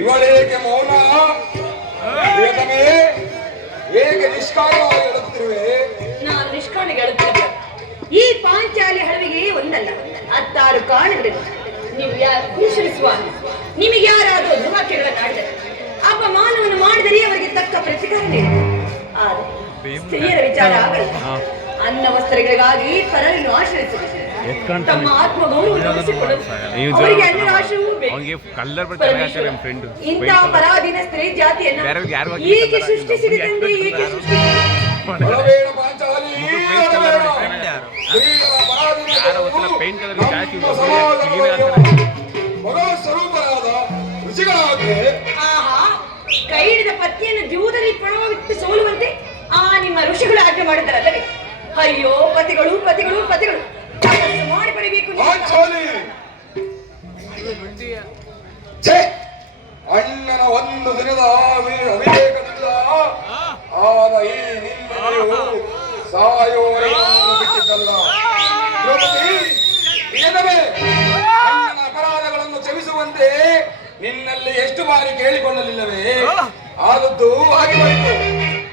ಇವಳೇಕೆ ಮೌನ? ಪ್ರಿಯತಮೇ, ಹೇಗೆ ನಿಷ್ಕಾರಣವಾಗಿ ಹೇಳುತ್ತಿರುವೆ? ನಾನು ನಿಷ್ಕಾರಣಿಗೆ ಹೇಳುತ್ತಿಲ್ಲ. ಈ ಪಾಂಚಾಲಿ ಹಳವಿಗೆ ಒಂದಲ್ಲ 10 ಕಾರಣಗಳಿವೆ. ನೀವು ಯಾರು ಅನುಸರಿಸುವ ನಿಮಗೆ ಯಾರಾದರೂ ದುರ್ವಾಕ್ಯಗಳನ್ನು ಆಡಿದರೆ ಅಪಮಾನವನ್ನು ಮಾಡಿದರೆ ಅವರಿಗೆ ತಕ್ಕ ಪ್ರತಿಕಾರ ನೀಡಿ. ಆದರೆ ಸ್ತ್ರೀಯರ ವಿಚಾರ ಆಗಲ್ಲ. ಅನ್ನ ವಸ್ತ್ರಗಳಿಗಾಗಿ ಪರರನ್ನು ಆಶ್ರಯಿಸುವುದು, ತಮ್ಮ ಆತ್ಮಗೌರವವನ್ನು ಉಳಿಸಿಕೊಳ್ಳುವುದು, ಅವರಿಗೆ ಅನ್ಯರಾಶವೂ ಬೇಕು. ಇಂತಹ ಪರಾಧೀನ ಸ್ತ್ರೀ ಜಾತಿಯನ್ನು ಏಕೆ ಸೃಷ್ಟಿಸಿದಂತೆ ಏಕೆ ಕೈ ಹಿಡಿದ ಪತಿಯನ್ನು ಜೀವದಲ್ಲಿ ಪಣವಿಟ್ಟು ಸೋಲುವಂತೆ ನಿಮ್ಮ ಋಷಿಗಳು ಆಜ್ಞೆ ಮಾಡಿದ್ದಾರಲ್ಲವೇ? ಅಯ್ಯೋ ಪತಿಗಳು ಪತಿಗಳು ಪತಿಗಳು ಮಾಡಿ ಪಡಿಬೇಕು. ಅಣ್ಣನ ಒಂದು ದಿನದ ಅವಿವೇಕದಿಂದ ಆದ ಈ ನಿನ್ನನ್ನು ಸಾಯೋವರೆಗೂ ಬಿಟ್ಟಿದ್ದಲ್ಲ. ಅಣ್ಣನ ಅಪರಾಧಗಳನ್ನು ಕ್ಷಮಿಸುವಂತೆ ನಿನ್ನಲ್ಲಿ ಎಷ್ಟು ಬಾರಿ ಕೇಳಿಕೊಳ್ಳಲಿಲ್ಲವೇ? ಆದದ್ದು ಆಗಿ ಹೋಯಿತು,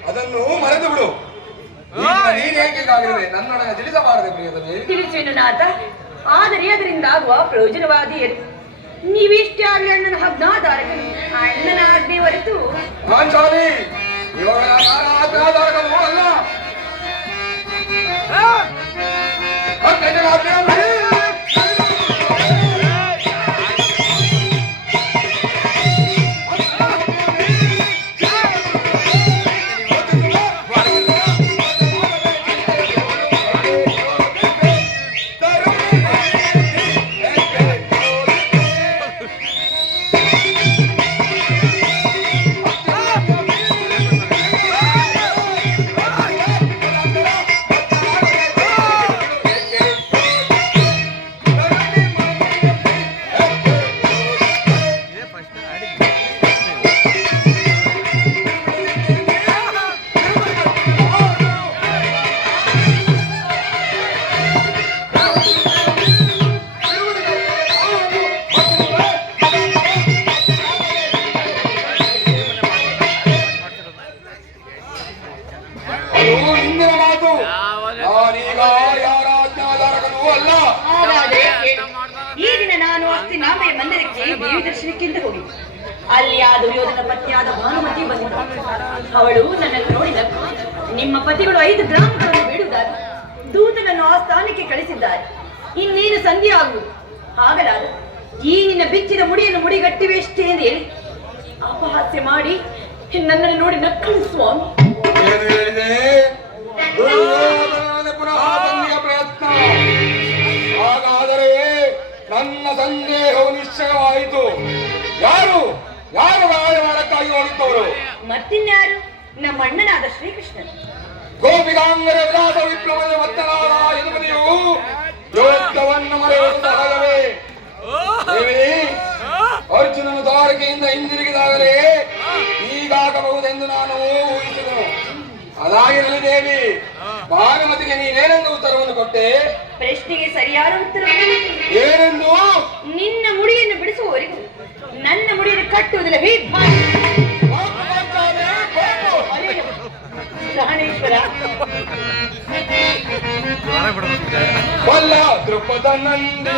ಅದನ್ನು ಮರೆತು ಬಿಡು. ನೀನ್ ಹೇಗಿರುವೆ ನನ್ನೊಡನೆ ತಿಳಿಸಬಾರದೆ ಪ್ರಿಯತಮೇ? ತಿಳಿಸುವೆನು ನಾಥ, ಆದರೆ ಅದರಿಂದ ಆಗುವ ಪ್ರಯೋಜನವಾದಿ ಏನು? ನೀವಿಷ್ಟೇ ಆಗಲಿ ಅಣ್ಣನ ಹಗ್ನಾಧಾರಕನು, ಅಣ್ಣನ ಆಜ್ಞೆ ಹೊರತು ಪಾಂಚಾಲಿ ಇವಾಗ ಯಾರ ಆಜ್ಞಾಧಾರಕನೂ ಅಲ್ಲ. ಈ ದಿನ ನಾನು ಅಸ್ತಿನಾಮಯ ಮಂದಿರಕ್ಕೆ ದೇವಿ ದರ್ಶನಕ್ಕಿಂತ ಹೋಗಿ ಅಲ್ಲಿ ಆ ದುರ್ಯೋಧನ ಪತ್ನಿಯಾದ ಭಾನುಮತಿ ಬಂದಿದ್ದಳು. ಅವಳು ನನ್ನನ್ನು ನೋಡಿ ನಕ್ಕು, ನಿಮ್ಮ ಪತಿಗಳು 5 ಗ್ರಾಮಗಳನ್ನು ಬೇಡುವುದಾಗಿ ದೂತನನ್ನು ಆ ಸ್ಥಾನಕ್ಕೆ ಕಳಿಸಿದ್ದಾರೆ. ಇನ್ನೇನು ಸಂಧಿ ಆಗುವುದು. ಹಾಗಲಾದ ಈ ನಿನ್ನ ಬಿಚ್ಚಿದ ಮುಡಿಯನ್ನು ಮುಡಿಗಟ್ಟಿವೆಷ್ಟೇ ಎಂದು ಹೇಳಿ ಅಪಹಾಸ್ಯ ಮಾಡಿ ನನ್ನನ್ನು ನೋಡಿ ನಕ್ಕಳು. ಸ್ವಾಮಿ ಪ್ರಯತ್ನ ಹಾಗಾದರೆ ನನ್ನ ಸಂದೇಹವು ನಿಶ್ಚಯವಾಯಿತು. ಯಾರು ಯಾರು ರಾಯವಾಡಕ್ಕಾಗಿ ಹೋಗಿದ್ದವರು? ಮತ್ತಿನ್ಯಾರು? ನಮ್ಮ ಅಣ್ಣನಾದ ಶ್ರೀಕೃಷ್ಣನ್. ಗೋಪಿಕಾಂಗರ ವಿಲಾಸ ವಿಪ್ಲವದ ಮತ್ತನಾದ ಯದುಪತಿಯು ಯೋಗವನ್ನು ಮರೆಯುವುದು ಸಹಜವೇ. ಅರ್ಜುನನು ದ್ವಾರಕೆಯಿಂದ ಹಿಂದಿರುಗಿದಾಗಲೇ ಹೀಗಾಗಬಹುದೆಂದು ನಾನು ಊಹಿಸಿದನು. ಅದಾಗಿರಲಿ ದೇವಿ, ಭಾನುಮತಿಗೆ ನೀನೇನೆಂದು ಉತ್ತರವನ್ನು ಕೊಟ್ಟೆ? ಪ್ರಶ್ನೆಗೆ ಸರಿಯಾದ ಉತ್ತರ ಏನೆಂದು? ನಿನ್ನ ಮುಡಿಯನ್ನು ಬಿಡಿಸುವವರೆಗೂ ನನ್ನ ಮುಡಿಯನ್ನು ಕಟ್ಟುವುದಿಲ್ಲ. ಪ್ರಾಣೇಶ್ವರ ಬಲ್ಲ ದೃಪದ ನಂದಿ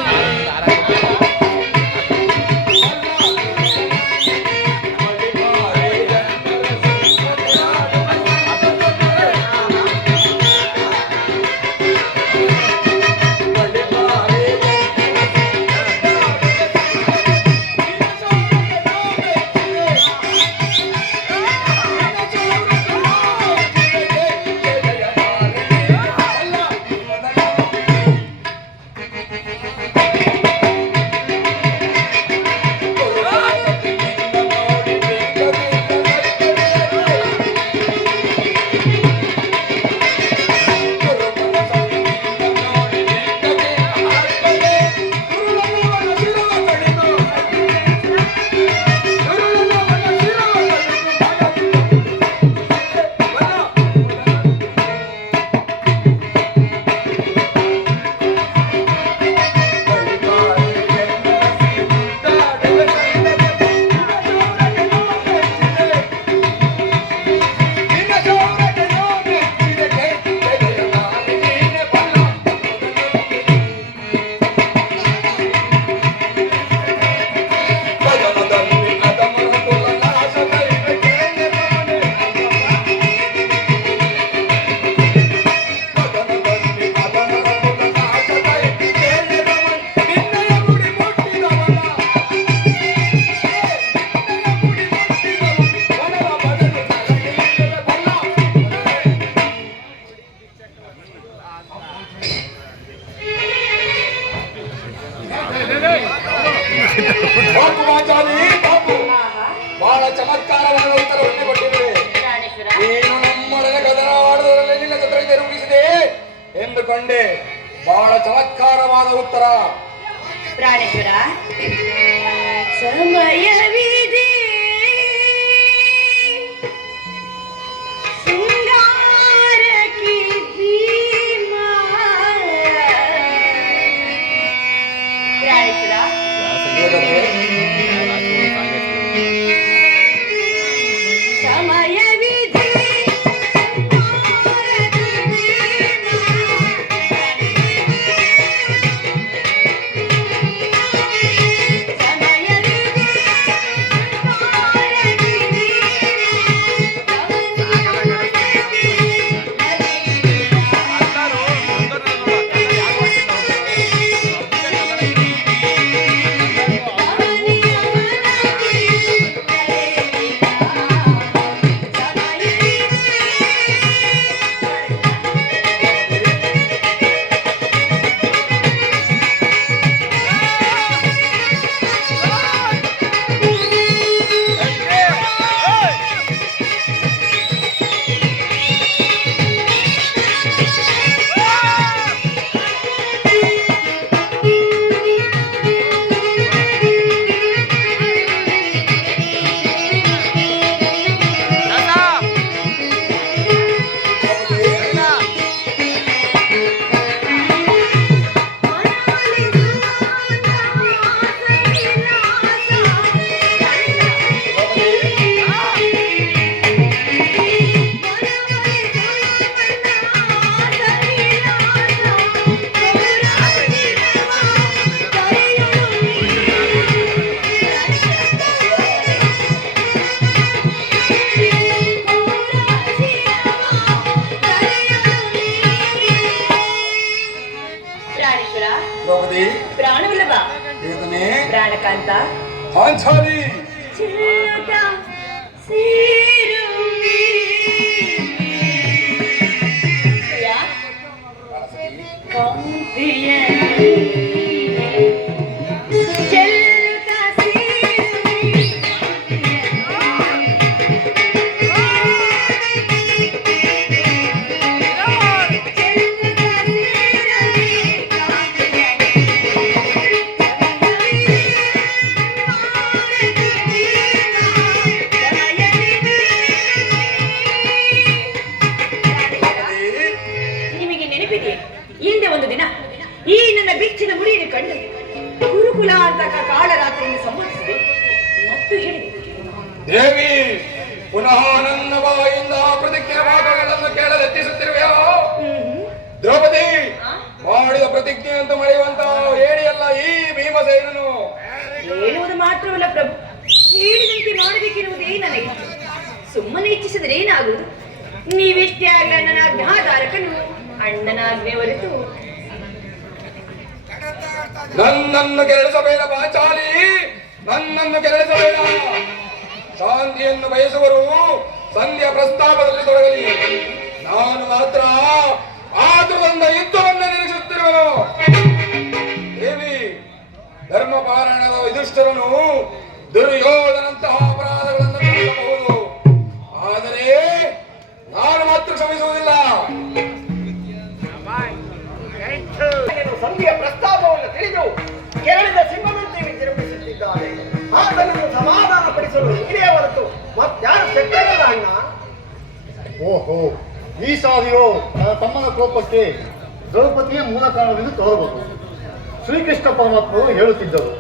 ಸಮಾಧಾನವಾದ ಉತ್ತರವನ್ನು ಕೊಟ್ಟಿರುವೆ. ಪ್ರಾಣೇಶ್ವರ, ನೀನು ನಮ್ಮೊಡನೆ ಕದನ ಆಡುವುದರಲ್ಲಿ ನಿನ್ನ ಚತುರತೆ ರೂಪಿಸಿದೆ ಎಂದುಕೊಂಡೆ. ಬಹಳ ಚಮತ್ಕಾರವಾದ ಉತ್ತರ. ಪ್ರಾಣೇಶ್ವರ, ಸಮಯವಿದೆ ಶೃಂಗಾರಕ್ಕೆ ಭೀಮ. ಪ್ರಾಣೇಶ್ವರ, ಸಮಯವಿದೆ ದ್ರೌಪದಿ, ಪ್ರಾಣವಿಲ್ಲವ ವೇದನೆ, ಪ್ರಾಣಕಾಂತ ಪಾಂಚಾಲಿ, ಚಿನ್ನದ ಸೇರುವೆ. ಪ್ರಿಯ, ಕಾಂತಿಯ ಚೆಲ್ಲುತ್ತ ಸೇರುವೆ. ನಿಮಗೆ ನೆನಪಿದೆ, ಹಿಂದೆ ಒಂದು ದಿನ ಈ ನನ್ನ ಬಿಚ್ಚಿನ ಮುಡಿಯನ್ನು ಕಂಡು ಗುರುಕುಲ ಅಂತ ಕಾಳರಾತ್ರಿಯನ್ನು ಸಂಬೋಧಿಸಿದೆ ಮತ್ತು ಹೇಳಿದೆ, ದೇವಿ ಪುನಃ ನನ್ನ ಬಾಯಿಂದ ಪ್ರತಿಜ್ಞೆ ಮಾತುಗಳನ್ನು ಕೇಳಲೆತ್ತಿಸುತ್ತಿರುವೆಯೋ? ದ್ರೌಪದಿ, ಮಾಡಿದ ಪ್ರತಿಜ್ಞೆ ಅಂತ ಮರೆಯುವಂತ ಹೇಳಿಯಲ್ಲ ಈ ಭೀಮಸೇನನು. ಹೇಳುವುದು ಮಾತ್ರವಲ್ಲ ಪ್ರಭು, ಹೇಳಿದಂತೆ ಮಾಡಬೇಕಿರುವುದೇ ನನಗೆ. ಸುಮ್ಮನೆ ಇಚ್ಛಿಸಿದರೆ ಏನಾಗುವುದು? ನೀವೆಷ್ಟೇ ಆಗಲಿ ನನ್ನ ಆಜ್ಞಾಧಾರಕನು, ಅಣ್ಣನಾಜ್ಞೆ ಹೊರತು. ನನ್ನನ್ನು ಕೆರಳಿಸಬೇಡ ಪಾಂಚಾಲಿ, ನನ್ನನ್ನು ಕೆರಳಿಸಬೇಡ. ಶಾಂತಿಯನ್ನು ಬಯಸುವರು ಸಂಧ್ಯಾ ಪ್ರಸ್ತಾಪದಲ್ಲಿ ತೊಡಗಲಿ. ನಾನು ಮಾತ್ರ ಆತುರದಿಂದ ಯುದ್ಧವನ್ನು ನಿರೀಕ್ಷಿಸುತ್ತಿರುವನು. ದೇವಿ, ಧರ್ಮಪಾರಾಯಣದ ಯುಧಿಷ್ಠಿರನು ದುರ್ಯೋಧನಂತಹ ಅಪರಾಧಗಳನ್ನು ಕ್ಷಮಿಸಬಹುದು, ಆದರೆ ನಾನು ಮಾತ್ರ ಕ್ಷಮಿಸುವುದಿಲ್ಲ. ಸಂಧಿಯ ಪ್ರಸ್ತಾಪವನ್ನು ತಿಳಿದು ಕೆರಳಿದ ಸಿಂಹದಂತೆ ವಿಜೃಂಭಿಸುತ್ತಿದ್ದಾರೆ. ಆತನನ್ನು ಸಮಾಧಾನಪಡಿಸಲು ನೀನೇ ಹೊರತು ಮತ್ತಾರು ಶಕ್ತರಲ್ಲ ಅಣ್ಣ. ಓಹೋ, ಈ ಸಾಧಿಯೋ ನನ್ನ ತಮ್ಮನ ಕೋಪಕ್ಕೆ ದ್ರೌಪದಿಯ ಮೂಲ ಕಾರಣವೆಂದು ತೋರಬಹುದು. ಶ್ರೀಕೃಷ್ಣ ಪರಮಾತ್ಮರು ಹೇಳುತ್ತಿದ್ದರು,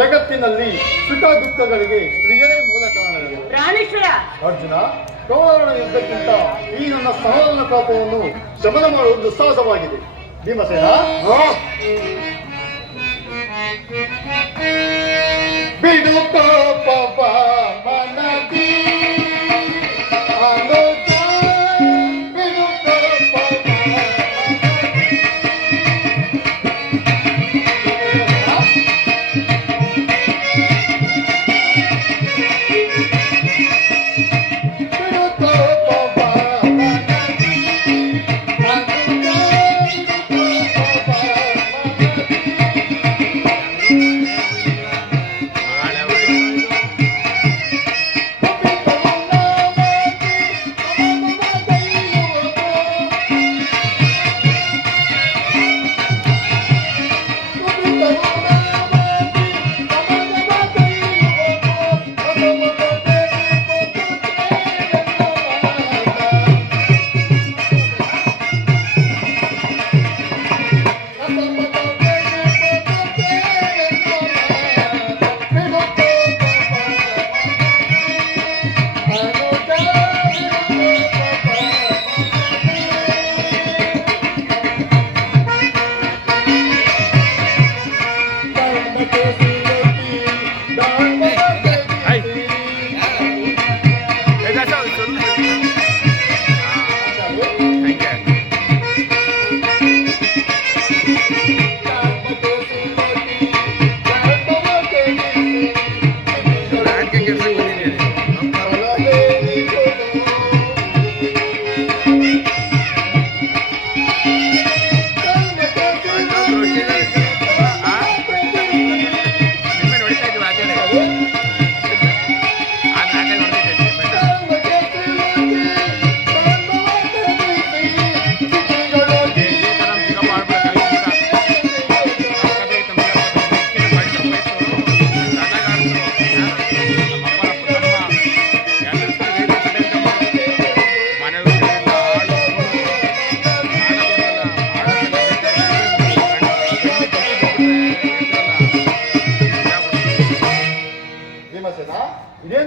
ಜಗತ್ತಿನಲ್ಲಿ ಸುಖ ದುಃಖಗಳಿಗೆ ಸ್ತ್ರೀಯೇ ಮೂಲ ಕಾರಣವಿದೆ. ಪ್ರಾಣೇಶ್ವರ, ಅರ್ಜುನ, ಕೌರವನ ಯುದ್ಧಕ್ಕಿಂತ ಈ ನನ್ನ ಸಹೋದರನ ಕೋಪವನ್ನು ಶಮನ ಮಾಡುವುದು ದುಸ್ಸಾಹಸವಾಗಿದೆ. ಭೀಮಸೇನ, ಬಿಡು ಕೋಪ ಮನದಿ ಅನುಜ, ಬಿಡು ಕೋಪ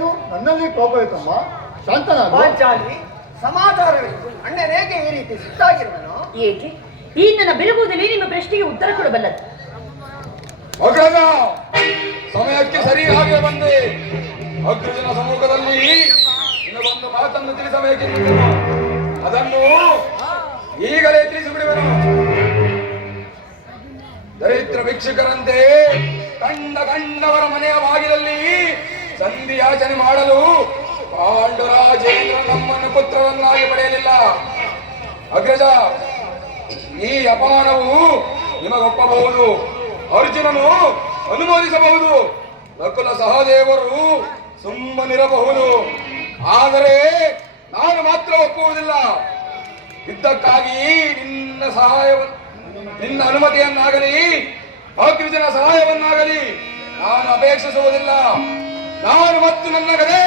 ಏನು ನನ್ನಲ್ಲಿ ಕೋಪ ಆಯ್ತಮ್ಮ, ಶಾಂತನಾಗ. ಪಾಂಚಾಲಿ, ಸಮಾಚಾರವಿತ್ತು. ಅಣ್ಣನೇಗೆ ಈ ರೀತಿ ಸಿಟ್ಟಾಗಿರುವನು? ಏಕೆ ಈ ನನ್ನ ಬೆಳಗುವುದಲ್ಲಿ ನಿಮ್ಮ ಪ್ರಶ್ನೆಗೆ ಉತ್ತರ ಕೊಡಬಲ್ಲದು. ಅಗ್ರಜ, ಸಮಯಕ್ಕೆ ಸರಿಯಾಗಿ ಬಂದೆ. ಅಗ್ರಜನ ಸಮ್ಮುಖದಲ್ಲಿ ನಿನಗೊಂದು ಮಾತನ್ನು ತಿಳಿಸಬೇಕೆಂದು ಅದನ್ನು ಈಗಲೇ ತಿಳಿಸಿಬಿಡುವೆನು. ದರಿದ್ರ ಭಿಕ್ಷುಕರಂತೆ ಕಂಡವರ ಮನೆಯ ಬಾಗಿಲಲ್ಲಿ ಸಂಧಿಯಾಚನೆ ಮಾಡಲು ಪಾಂಡುರಾಜೇಂದ್ರ ನಮ್ಮನ್ನು ಪುತ್ರರನ್ನಾಗಿ ಪಡೆಯಲಿಲ್ಲ. ಅಗ್ರಜ, ಈ ಅಪಮಾನವು ನಿಮಗೊಪ್ಪಬಹುದು, ಅರ್ಜುನನು ಅನುಮೋದಿಸಬಹುದು, ನಕುಲ ಸಹದೇವರು ಸುಮ್ಮನಿರಬಹುದು. ಆದರೆ ನಾನು ಮಾತ್ರ ಒಪ್ಪುವುದಿಲ್ಲ. ಯುದ್ಧಕ್ಕಾಗಿ ನಿನ್ನ ಅನುಮತಿಯನ್ನಾಗಲಿ ಅಗ್ರಜನ ಸಹಾಯವನ್ನಾಗಲಿ ನಾನು ಅಪೇಕ್ಷಿಸುವುದಿಲ್ಲ. ನಾನು ಮತ್ತು ನನ್ನ ಗದೆ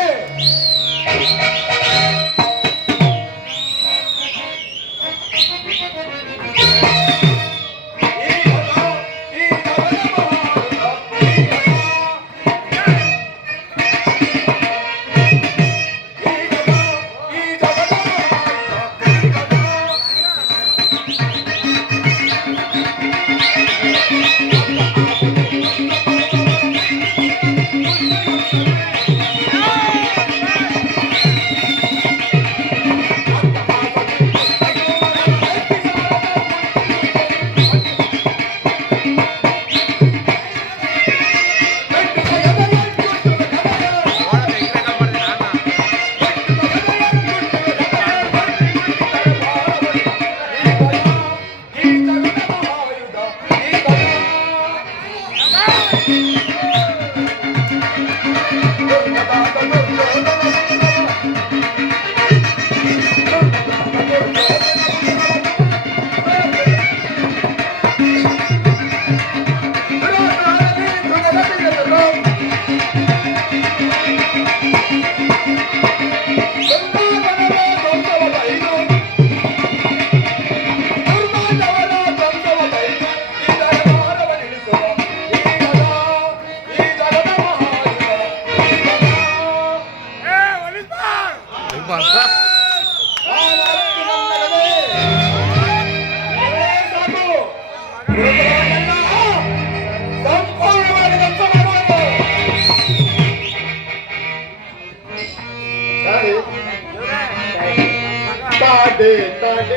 ತಾಡೆ ತಾಡೆ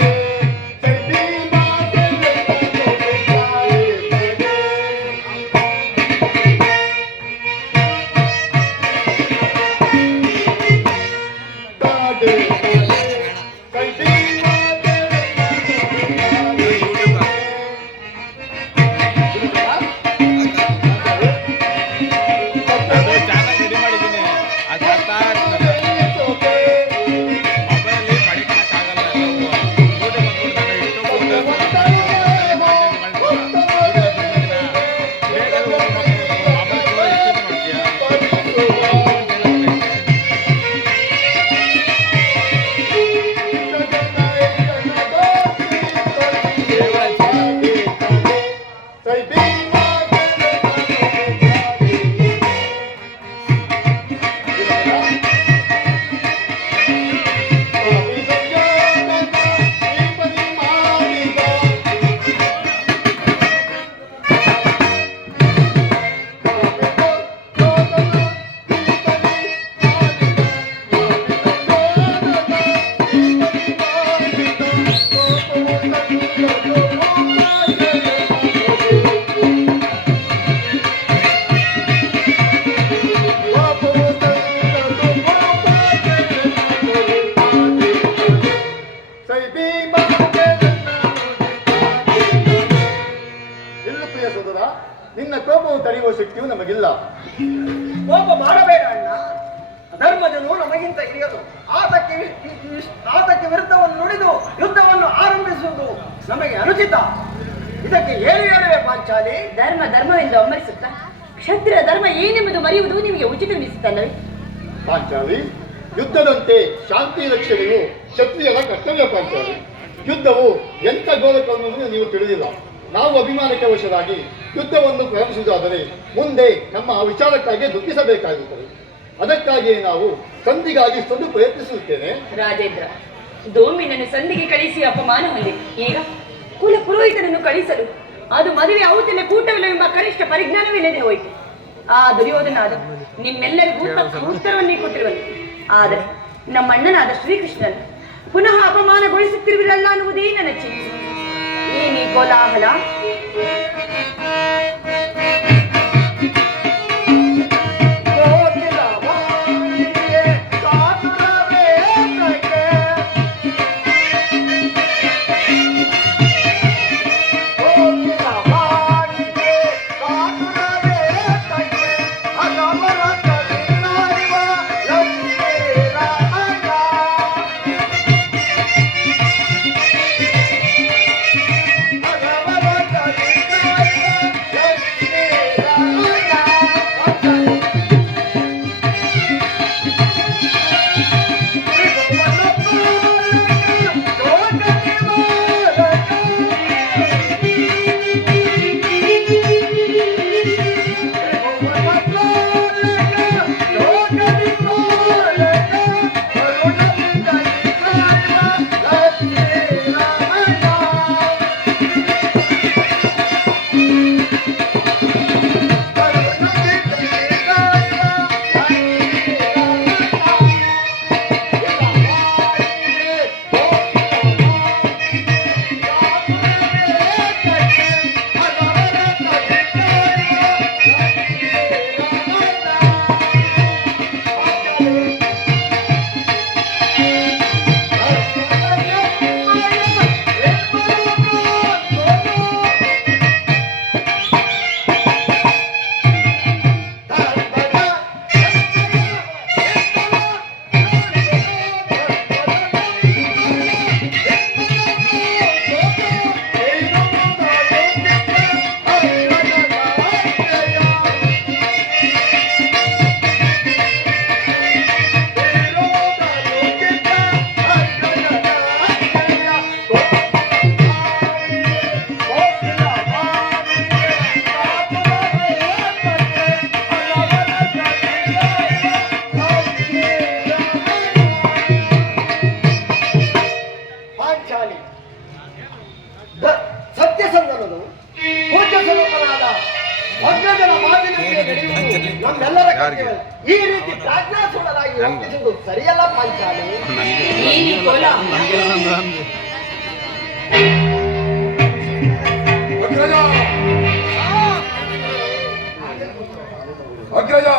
ನಿನ್ನ ಕೋಪವು ತಡೆಯುವ ಶಕ್ತಿಯು ನಮಗಿಲ್ಲ. ಕೋಪ ಮಾಡಬೇಡ ಅಣ್ಣ. ಧರ್ಮಜನು ನಮಗಿಂತ ಹಿರಿಯದು. ಆತಕ್ಕೆ ವಿರುದ್ಧವನ್ನು ನುಡಿದು ಯುದ್ಧವನ್ನು ಆರಂಭಿಸುವುದು ನಮಗೆ ಅನುಚಿತ. ಇದಕ್ಕೆ ಏನು ಹೇಳುವೆ ಪಾಂಚಾಲಿ? ಧರ್ಮವೆಂದು ಅಮ್ಮರಿಸುತ್ತಾ ಕ್ಷತ್ರಿಯ ಧರ್ಮ ಏನೆಂಬುದು ಮರೆಯುವುದು ನಿಮಗೆ ಉಚಿತವೆನಿಸುತ್ತಲ್ಲವೇ? ಪಾಂಚಾಲಿ, ಯುದ್ಧದಂತೆ ಶಾಂತಿ ರಕ್ಷಣೆಯು ಕ್ಷತ್ರಿಯರ ಕರ್ತವ್ಯ. ಪಾಂಚಾಲಿ, ಯುದ್ಧವು ಎಂಥ ಗೋಲಕವನ್ನು ನೀವು ತಿಳಿದಿಲ್ಲ. ನಾವು ಅಭಿಮಾನಕ್ಕೆ ವಶರಾಗಿ ಯುದ್ಧವನ್ನು ಪ್ರಾರಂಭಿಸುವುದಾದರೆ ಮುಂದೆ ನಮ್ಮ ವಿಚಾರಕ್ಕಾಗಿ ದುಃಖಿಸಬೇಕಾಗುತ್ತದೆ. ಅದಕ್ಕಾಗಿಯೇ ನಾವು ಸಂಧಿಗಾಗಿ ಇಷ್ಟೊಂದು ಪ್ರಯತ್ನಿಸುತ್ತೇನೆ. ರಾಜೇಂದ್ರ, ದೋಮಿನನ್ನು ಸಂಧಿಗೆ ಕಳಿಸಿ ಅಪಮಾನ ಹೊಂದಿ ಈಗ ಕುಲ ಪುರೋಹಿತನನ್ನು ಕಳಿಸಲು ಅದು ಮದುವೆ ಔತಣ ಕೂಟವಿಲ್ಲ ಎಂಬ ಕನಿಷ್ಠ ಪರಿಜ್ಞಾನವಿಲ್ಲದೆ ಹೋಯಿತು. ಆ ದುರ್ಯೋಧನಾದ ನಿಮ್ಮೆಲ್ಲರಿಗೂ ತಕ್ಕ ಉತ್ತರವನ್ನೇ ಕೊಟ್ಟಿರುವನು. ಆದರೆ ನಮ್ಮ ಅಣ್ಣನಾದ ಶ್ರೀಕೃಷ್ಣನ್ ಪುನಃ ಅಪಮಾನಗೊಳಿಸುತ್ತಿರುವಿರಲ್ಲ ಅನ್ನುವುದೇ ನನ್ನ ಚಿಂತೆ. ಏನೇ ಕೋಲಾಹಲ? ಸತ್ಯಸಂಧನನು ಪೂಜ್ಯ ಸ್ವರೂಪನಾದ ಅಗ್ರಜನ ಮಾತಿನಂತೆ ನಡೆಯುವುದು ನಮ್ಮೆಲ್ಲರ ಕರ್ತವ್ಯ. ಈ ರೀತಿ ಪ್ರಾಜ್ಞಾಸೂಡರಾಗಿ ವರ್ತಿಸುವುದು ಸರಿಯಲ್ಲ ಪಾಂಚಾಲಿ. ಏನೇ ಕೋಲಾಹಲ? ಅಗ್ರಜ,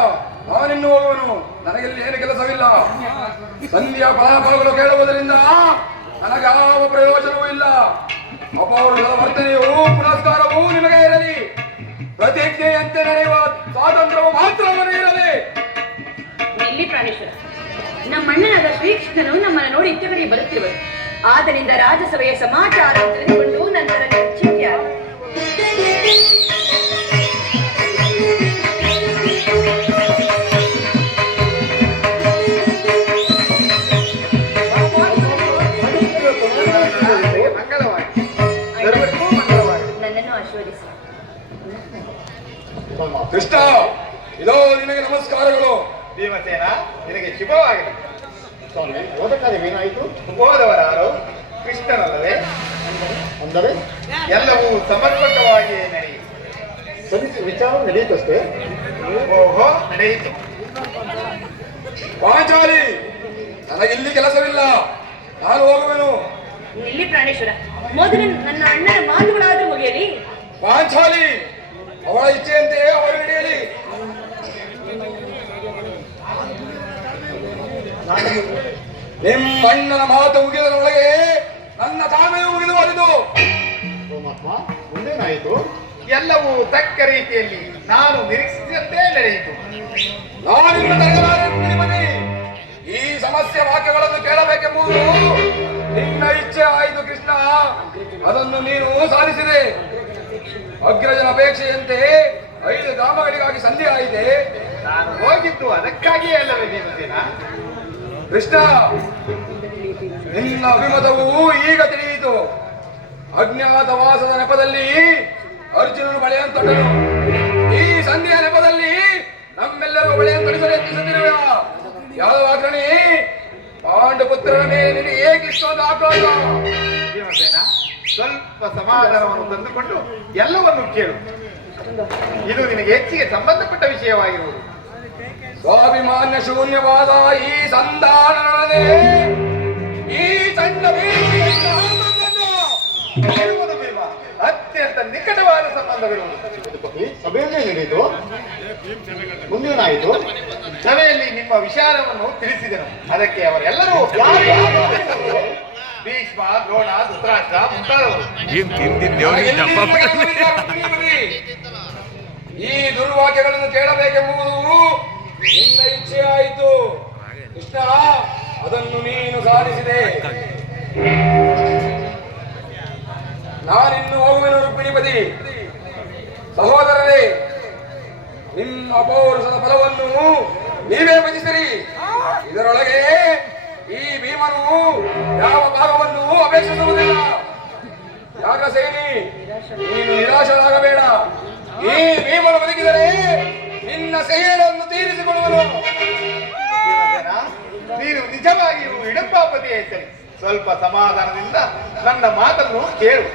ನಾನಿನ್ನು ಹೋಗುವನು. ನನಗೆಲ್ಲಿ ಏನು ಕೆಲಸವಿಲ್ಲ. ಸಂಧಿಯ ಫಲಾಫಲಗಳು ಕೇಳುವುದರಿಂದ ನನಗ್ಯಾವ ಪ್ರಯೋಜನವೂ ಇಲ್ಲ. ಅಪೌರುಷದ ವರ್ತನೆಯೂ ಪುರಸ್ಕಾರವೂ ನಿಮಗೆ ಇರಲಿ. ಪ್ರತಿಜ್ಞೆಯಂತೆ ನಡೆಯುವ ಸ್ವಾತಂತ್ರ್ಯವು ಮಾತ್ರ ನನಗೆ ಇರಲಿ. ಇಲ್ಲಿ ಪ್ರಾಣೇಶ್ವರ, ನಮ್ಮಣ್ಣನಾದ ಶ್ರೀಕೃಷ್ಣನು ನಮ್ಮನ್ನು ನೋಡಿ ಇತ್ತ ಕಡೆ ಬರುತ್ತಿರುವರು. ಆತನಿಂದ ರಾಜಸಭೆಯ ಸಮಾಚಾರ ತಿಳಿದುಕೊಂಡು ನಂತರ ಚಿಂತೆ. ನನ್ನನ್ನು ಆಶೀರ್ವದಿಸಿ. ಕೃಷ್ಣ, ಇದೋ ನಿನಗೆ ನಮಸ್ಕಾರಗಳು. ಭೀಮಸೇನ, ನಿನಗೆ ಶುಭವಾಗಲಿ. ಸ್ವಾಮಿ, ಹೋದ ಕಾರ್ಯವೇನಾಯಿತು? ಹೋದವರಾರು ಕೃಷ್ಣನಲ್ಲವೇ? ಅಂದರೆ ಎಲ್ಲವೂ ಸಮರ್ಪಕವಾಗಿ ನಡೆಯಿತು. ಸಲ್ಲಿಸಿ ವಿಚಾರ ನಡೆಯಿತಷ್ಟೇ. ಓಹೋ, ನಡೆಯಿತು. ಪಾಂಚಾಲಿ, ನನಗಿಲ್ಲಿ ಕೆಲಸವಿಲ್ಲ. ನಾನು ಹೋಗುವೆನು. ಇಲ್ಲಿ ಪ್ರಾಣೇಶ್ವರ, ಮೊದಲು ನನ್ನ ಅಣ್ಣನ ಮಾತುಗಳಾದ್ರೂ ಮುಗಿಯಲಿ. ಪಾಂಚಾಲಿ, ಅವಳ ಇಚ್ಛೆಯಂತೆ ಅವರು ನಡೆಯಲಿ. ನಿಮ್ಮ ಅಣ್ಣನ ಮಾತು ಮುಗಿದರೊಳಗೆ ನನ್ನ ತಾಳ್ಮೆಯೂ ಮುಗಿದು ಹೋಗಿತು. ಸೋಮಾತ್ಮ, ಮುಂದೇನಾಯಿತು? ಎಲ್ಲವೂ ತಕ್ಕ ರೀತಿಯಲ್ಲಿ ನಾನು ನಿರೀಕ್ಷಿಸಿದಂತೆ ನಡೆಯಿತು. ನಾನಿನ್ನು ತಡೆಯಲಾರೆ. ಈ ಸಮಸ್ಯೆ ವಾಕ್ಯಗಳನ್ನು ಕೇಳಬೇಕೆಂಬುದು ನಿನ್ನ ಇಚ್ಛೆ ಆಯಿತು ಕೃಷ್ಣ. ಅದನ್ನು ನೀನು ಸಾಧಿಸಿದೆ. ಅಗ್ರಜನ ಅಪೇಕ್ಷೆಯಂತೆ 5 ಗ್ರಾಮಗಳಿಗಾಗಿ ಸಂಧಿ ಆಯಿತೆ. ನಾನು ಹೋಗಿದ್ದು ಅದಕ್ಕಾಗಿಯೇ ಅಲ್ಲವೇ ಭೀಮಸೇನ? ಕೃಷ್ಣ, ನಿನ್ನ ಅಭಿಮತವು ಈಗ ತಿಳಿಯಿತು. ಅಜ್ಞಾತವಾಸದ ನೆಪದಲ್ಲಿ ಅರ್ಜುನನು ಬಳೆಯನ್ನು ತೊಟ್ಟನು. ಈ ಸಂಧಿಯ ನೆಪದಲ್ಲಿ ನಮ್ಮೆಲ್ಲರೂ ಬಳೆಯನ್ನು ತೊಡಿಸಲು ಯತ್ನಿಸುತ್ತಿರುವೆವು. ಯಾದವಾಗ್ರಣಿ ಪಾಂಡುಪುತ್ರರ ಮೇಲೆ ನಿನಗೆ ಏಕೆ ಇಷ್ಟೊಂದು ಆಕ್ರೋಶ? ಭೀಮಸೇನ, ಸ್ವಲ್ಪ ಸಮಾಧಾನವನ್ನು ತಂದುಕೊಂಡು ಎಲ್ಲವನ್ನು ಕೇಳು. ಇದು ನಿನಗೆ ಹೆಚ್ಚಿಗೆ ಸಂಬಂಧಪಟ್ಟ ವಿಷಯವಾಗಿರುವುದು. ಸ್ವಾಭಿಮಾನ್ಯ ಶೂನ್ಯವಾದ ಈ ಸಂಧಾನವೇ ಈ ಸಣ್ಣ ಇರುವುದು ಭೀಮ, ಅತ್ಯಂತ ನಿಕಟವಾದ ಸಂಬಂಧವಿರುವುದು. ಸಭೆಯಲ್ಲೇ ನಡೆಯಿತು, ಮುಂದೇನಾಯಿತು? ಸಭೆಯಲ್ಲಿ ನಿಮ್ಮ ವಿಚಾರವನ್ನು ತಿಳಿಸಿದೆನು. ಅದಕ್ಕೆ ಅವರೆಲ್ಲರೂ ಭೀಷ್ಮ, ದ್ರೋಣ, ಧೃತರಾಷ್ಟ್ರ ಮುಂತಾದವರು. ಈ ದುರ್ವಾಕ್ಯಗಳನ್ನು ಕೇಳಬೇಕೆಂಬುದು ನಿನ್ನ ಇಚ್ಛೆ ಆಯಿತು ಕೃಷ್ಣ, ಅದನ್ನು ನೀನು ಸಾಧಿಸಿದೆ. ನಾನಿನ್ನು ಹೋಗುವೆನು ರುಕ್ಮಿಣಿಪತಿ. ಸಹೋದರರೇ, ನಿಮ್ಮ ಅಪೌರುಷದ ಫಲವನ್ನು ನೀವೇ ಭಜಿಸಿರಿ. ಇದರೊಳಗೆ ಈ ಭೀಮನು ಯಾವ ಭಾಗವನ್ನು ಅಪೇಕ್ಷಿಸುವುದಿಲ್ಲ. ಯಾಗಸೇನಿ, ನೀನು ನಿರಾಶರಾಗಬೇಡ. ಈ ಭೀಮನು ಬದುಕಿದರೆ ನಿನ್ನ ಸೇಡನ್ನು ತೀರಿಸಿಕೊಳ್ಳುವನು. ಭೀಮಸೇನ, ನೀನು ನಿಜವಾಗಿಯೂ ಇಡಂಬಾಪತಿಯೇ ಸರಿ. ಸ್ವಲ್ಪ ಸಮಾಧಾನದಿಂದ ನನ್ನ ಮಾತನ್ನು ಕೇಳು.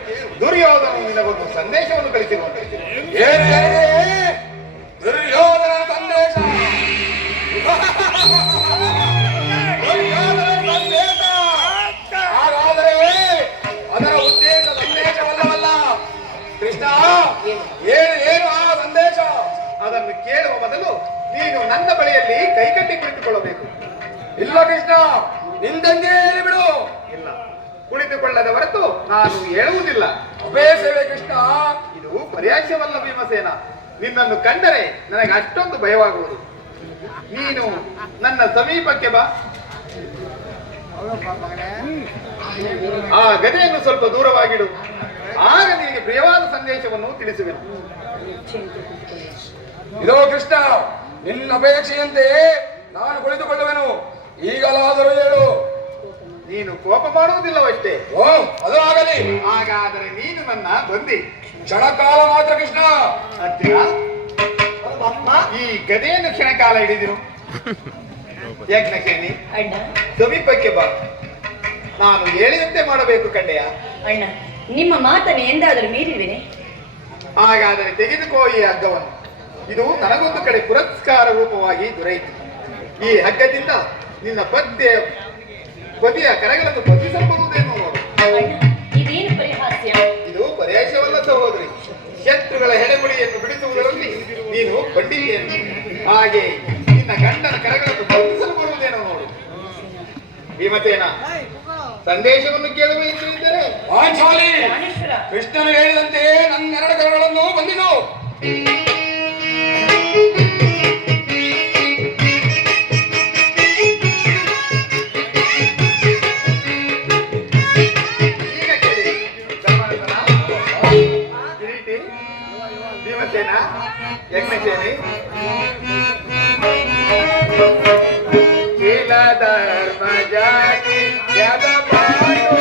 ದುರ್ಯೋಧನನು ನಿನಗೊಂದು ಸಂದೇಶವನ್ನು ಕಳಿಸಿರುವಂತೆ. ಏನೇ ದುರ್ಯೋಧನ ಸಂದೇಶ? ದುರ್ಯೋಧನ ಸಂದೇಶ ಹಾಗಾದರೆ ಅದರ ಉದ್ದೇಶ ಸಂದೇಶವಲ್ಲವಲ್ಲ ಕೃಷ್ಣ. ಏನು ಆ ಸಂದೇಶ? ಅದನ್ನು ಕೇಳುವ ಮೊದಲು ನೀನು ನನ್ನ ಬಳಿಯಲ್ಲಿ ಕೈಕಟ್ಟಿ ಕುಳಿತುಕೊಳ್ಳಬೇಕು. ಇಲ್ಲ ಕೃಷ್ಣ, ನಿಂದಂಗೆ ಬಿಡು. ಇಲ್ಲ, ಕುಳಿತುಕೊಳ್ಳದ ಹೊರತು ನಾನು ಹೇಳುವುದಿಲ್ಲ. ಅಭೇಸವೇ ಕೃಷ್ಣ. ಇದು ಪರ್ಯಾಸವಲ್ಲ ಭೀಮಸೇನ. ನಿನ್ನನ್ನು ಕಂಡರೆ ನನಗೆ ಅಷ್ಟೊಂದು ಭಯವಾಗುವುದು. ನೀನು ನನ್ನ ಸಮೀಪಕ್ಕೆ ಬಾ. ಆ ಗದೆಯನ್ನು ಸ್ವಲ್ಪ ದೂರವಾಗಿಡು. ಆಗ ನಿನಗೆ ಪ್ರಿಯವಾದ ಸಂದೇಶವನ್ನು ತಿಳಿಸುವೆನು. ಇದೋ ಕೃಷ್ಣ, ನಿನ್ನ ಅಪೇಕ್ಷೆಯಂತೆ ನಾನು ಕುಳಿತುಕೊಳ್ಳುವೆನು. ಈಗಲಾದರೂ ಹೇಳು. ನೀನು ಕೋಪ ಮಾಡುವುದಿಲ್ಲವಷ್ಟೇ. ಓ, ಅದು ಆಗಲಿ. ಹಾಗಾದರೆ ನೀನು ನನ್ನ ಬಂದಿ. ಕ್ಷಣಕಾಲ ಮಾತ್ರ ಕೃಷ್ಣ. ಅಂತೀರಾ? ಈ ಗದೆಯನ್ನು ಕ್ಷಣಕಾಲ ಹಿಡಿದಿರು. ಯಜ್ಞಸೇನಿ, ಅಣ್ಣ ಸಮೀಪಕ್ಕೆ ಬಾ. ನಾನು ಹೇಳಿದಂತೆ ಮಾಡಬೇಕು ಕಂಡೆಯ. ಅಣ್ಣ, ನಿಮ್ಮ ಮಾತನ್ನು ಎಂದಾದರೂ ಮೀರಿರುವೆನೆ? ಹಾಗಾದರೆ ತೆಗೆದುಕೋ ಈ ಹಗ್ಗವನ್ನು. ಇದು ನನಗೊಂದು ಕಡೆ ಪುರಸ್ಕಾರ ರೂಪವಾಗಿ ದೊರೆಯಿತು. ಈ ಹಗ್ಗದಿಂದ ನಿನ್ನ ಪತಿಯ ಕರಗಳನ್ನು ಬಂಧಿಸಬಹುದೇನೋ ನೋಡು. ಅಣ್ಣ, ಇದೇನು ಪರಿಹಾಸ್ಯ? ಇದು ಪರ್ಯಾಸವಲ್ಲ ಸಹೋದರಿ. ಶತ್ರುಗಳ ಹೆಡೆಮುಡಿಯನ್ನು ಬಿಡಿಸುವುದರಲ್ಲಿ ನೀನು ಪಂಡಿತೆಯನ್ನು. ಹಾಗೆ ನಿನ್ನ ಗಂಡನ ಕರಗಳನ್ನು ಬಂಧಿಸಲು ಬರುವುದೇನೋ ನೋಡು. ಭೀಮಸೇನ, ಸಂದೇಶವನ್ನು ಕೇಳುವ ಇದ್ದರೆ ಪಾಂಚಾಲಿ, ಪ್ರಾಣೇಶ್ವರ, ಕೃಷ್ಣನು ಹೇಳಿದಂತೆ ನನ್ನೆರಡು ಕರಗಳನ್ನು ಬಂದಿತು. ಈಗ ಕೇಳಿ. ಧರ್ಮರಥನ, ಕಿರೀಟಿ, ಭೀಮಸೇನ, ಯಜ್ಞಸೇನಿ, ಕೀಲ ಧರ್ಮ ಜಾತಿ ಯದ ಪಾಂಡು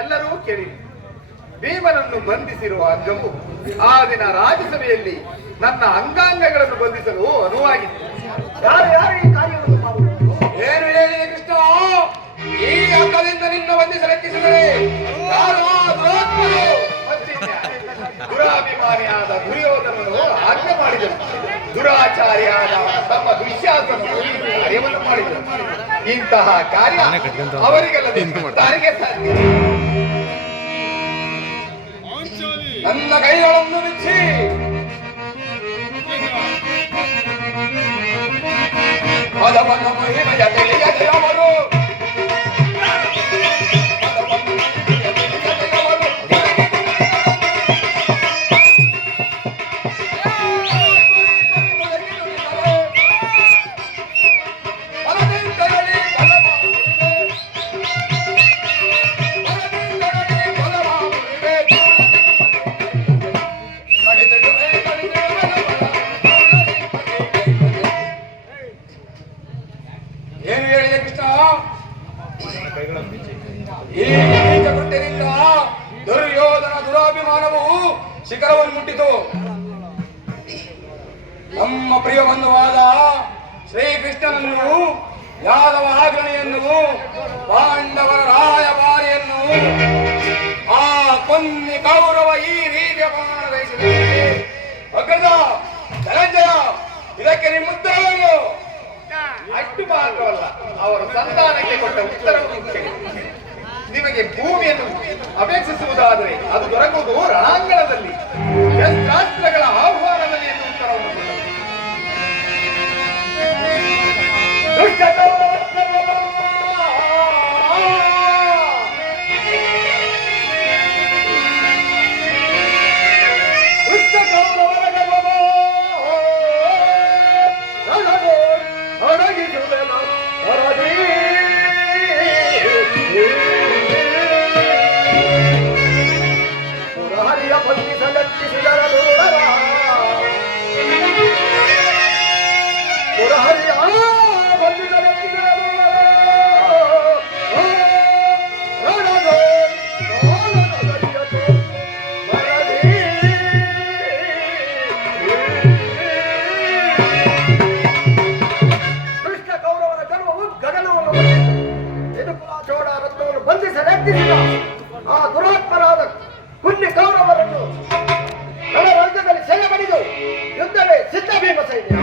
ಎಲ್ಲರೂ ಕೇಳಿ ಭೀಮನನ್ನು ಬಂಧಿಸಿರುವ ಹಗ್ಗವು ಆ ದಿನ ರಾಜ್ಯಸಭೆಯಲ್ಲಿ ನನ್ನ ಅಂಗಾಂಗಗಳನ್ನು ಬಂಧಿಸಲು ಅನುವಾಗಿತ್ತು. ಯಾರು ಯಾರು ಈ ಕಾರ್ಯವನ್ನು ಮಾಡುವುದು? ಏನು ಹೇಳಿದೆ ಕೃಷ್ಣ? ಈ ಹಗ್ಗದಿಂದ ನಿನ್ನ ಬಂಧಿಸಲೆಚ್ಚಿಸಿದರೆ ಯಾರು ಆ ದುರಾತ್ಮರು? ದುರಾಭಿಮಾನಿಯಾದ ದುರ್ಯೋಧನನು ಆಜ್ಞೆ ಮಾಡಿದನು. ದುರಾಚಾರಿಯಾದ ತಮ್ಮ ದುಶ್ಯಾಸನನು ಈ ಕಾರ್ಯವನ್ನು ಮಾಡಿದರು. ಇಂತಹ ಕಾರ್ಯ ಅವರಿಗೆಲ್ಲದೆ ಯಾರಿಗೆ ಸಾಧ್ಯ? ನನ್ನ ಕೈಗಳನ್ನು ಬಿಚ್ಚಿ ಪದವನ್ನು ಮಹಿಮೆಯ ತಿಳಿಯದೆಯವರು ಏನು ಹೇಳಿದೆ ಕೃಷ್ಣ? ಈ ನೀಚ ಕೃತ್ಯದಿಂದ ದುರ್ಯೋಧನ ದುರಾಭಿಮಾನವು ಶಿಖರವನ್ನು ಮುಟ್ಟಿತು. ನಮ್ಮ ಪ್ರಿಯ ಬಂಧುವಾದ ಶ್ರೀಕೃಷ್ಣನನ್ನು, ಯಾದವ ಆಗ್ರಣಿಯನ್ನು, ಪಾಂಡವರ ರಾಯಭಾರಿಯನ್ನು ಆ ಕೊನ್ನಿ ಕೌರವ ಈ ರೀತಿಯ ಅಪಮಾನಗೊಳಿಸಿದೆ. ಅಗ್ರಜ, ಧನಂಜಯ, ಇದಕ್ಕೆ ನಿಮ್ಮ ಉತ್ತರವೇನು? ಅಷ್ಟು ಮಾತ್ರವಲ್ಲ, ಅವರ ಸಂಧಾನಕ್ಕೆ ಕೊಟ್ಟ ಉತ್ತರವನ್ನು ಕೇಳಿ. ನಿಮಗೆ ಭೂಮಿಯನ್ನು ಅಪೇಕ್ಷಿಸುವುದಾದರೆ ಅದು ದೊರಕುವುದು ರಣಾಂಗಣದಲ್ಲಿ, ಶಸ್ತ್ರಾಸ್ತ್ರಗಳ ಆಹ್ವಾನದಲ್ಲಿ ಎಂದು ಉತ್ತರವನ್ನು ಕೊಟ್ಟರು. ಆ ದುರಾತ್ಮರಾದ ಕುನ್ನಿ ಕೌರವರನ್ನು ರಣರಂಗದಲ್ಲಿ ಸೆರೆ ಬಡಿದು ಯುದ್ಧವೇ ಸಿದ್ಧ ಭೀಮ ಸೈನ್ಯ.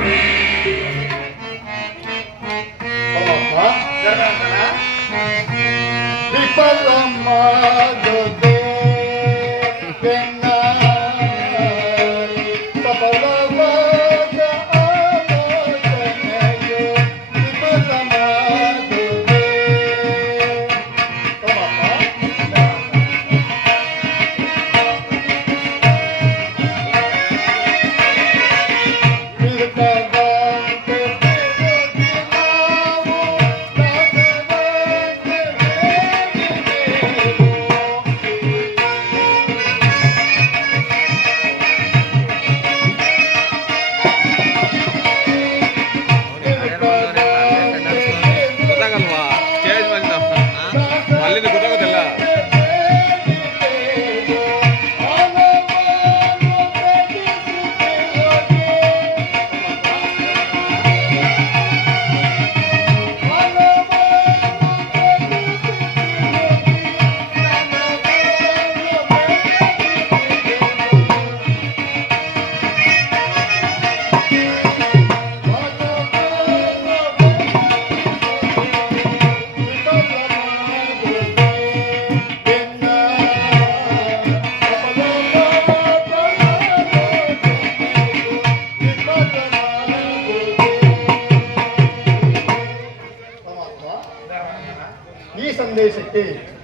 ಸಂದೇಶಕ್ಕೆ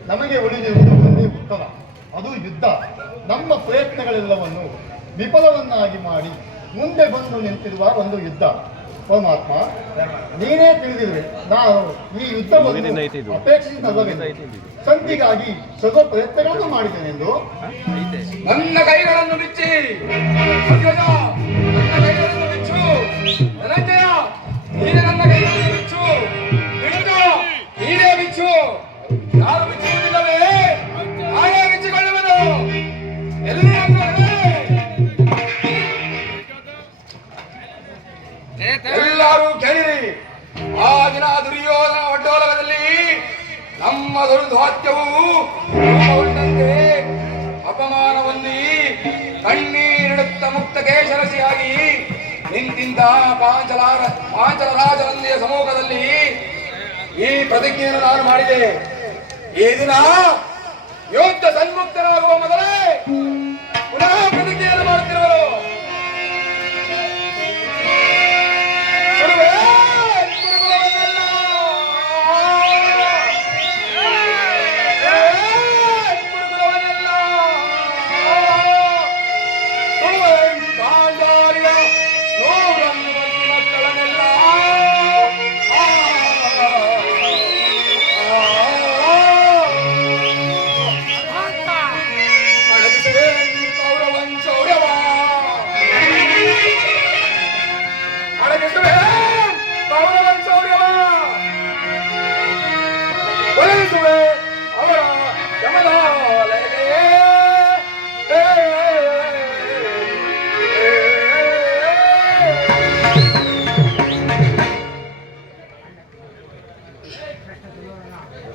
ನಮಗೆ ಉಳಿದಿರುವುದು ಒಂದೇ ಉತ್ತರ, ಅದು ಯುದ್ಧ. ನಮ್ಮ ಪ್ರಯತ್ನಗಳೆಲ್ಲವನ್ನು ವಿಫಲವನ್ನಾಗಿ ಮಾಡಿ ಮುಂದೆ ಬಂದು ನಿಂತಿರುವ ಒಂದು ಯುದ್ಧ. ಪರಮಾತ್ಮ, ನೀನೇ ತಿಳಿದಿರುವೆ ನಾವು ಈ ಯುದ್ಧವನ್ನು ಅಪೇಕ್ಷಿಸಿದವರೆಂದು, ಸಂಧಿಗಾಗಿ ಸರ್ವ ಪ್ರಯತ್ನಗಳನ್ನು ಮಾಡಿದ್ದೇನೆಂದು. ನನ್ನ ಕೈಗಳನ್ನು ಬಿಚ್ಚಿ ಅಗ್ರಜ, ನನ್ನ ಕೈಗಳನ್ನು ಬಿಚ್ಚು. ಧನಂಜಯ, ನೀನೇ ನನ್ನ ಕೈಗಳನ್ನು ಬಿಚ್ಚು. ಬಿಟ್ಟು ನೀನೇ ಬಿಚ್ಚು. ಯಾರು ಬಿಚ್ಚುವುದಿಲ್ಲವೇ? ಕೋಪಗೊಂಡಂತೆ ಅಪಮಾನ ಹೊಂದಿ ಕಣ್ಣೀರಿಡುತ್ತ ಮುಕ್ತ ಕೇಶರಸಿಯಾಗಿ ನಿಂತಿದ್ದ ಪಾಂಚಲ ರಾಜರಂದಿಯ ಸಮ್ಮುಖದಲ್ಲಿ ಈ ಪ್ರತಿಜ್ಞೆಯನ್ನು ನಾನು ಮಾಡಿದೆ. ಈ ದಿನ ಯುದ್ಧ ಸನ್ಮುಕ್ತರಾಗುವ ಮೊದಲೇ ಪುನಃ ಪ್ರತಿಜ್ಞೆಯನ್ನು ಮಾಡುತ್ತಿರುವರು.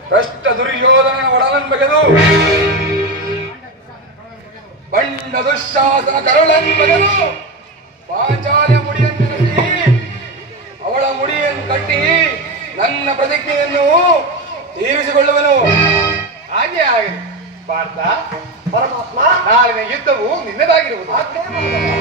ಭ್ರಷ್ಟ ದುರ್ಯೋಧನ ಒಡಲನ್ನು ಬಗೆದು ಬಂಡ ದುಶ್ಯಾಸನ ಕರಳನ್ನು ಬಗೆದು ಪಾಂಚಾಲಿಯ ಮುಡಿಯನ್ನು ಕಟ್ಟಿ ಅವಳ ಮುಡಿಯನ್ನು ಕಟ್ಟಿ ನನ್ನ ಪ್ರತಿಜ್ಞೆಯನ್ನು ತೀರಿಸಿಕೊಳ್ಳುವನು. ಹಾಗೆ ಆಗಲಿ ಪಾರ್ಥ. ಪರಮಾತ್ಮ ನಾಳಿನ ಯುದ್ಧವು ನಿನ್ನದಾಗಿರುವುದು. ಆಜ್ಞೆ ಮಾಡು.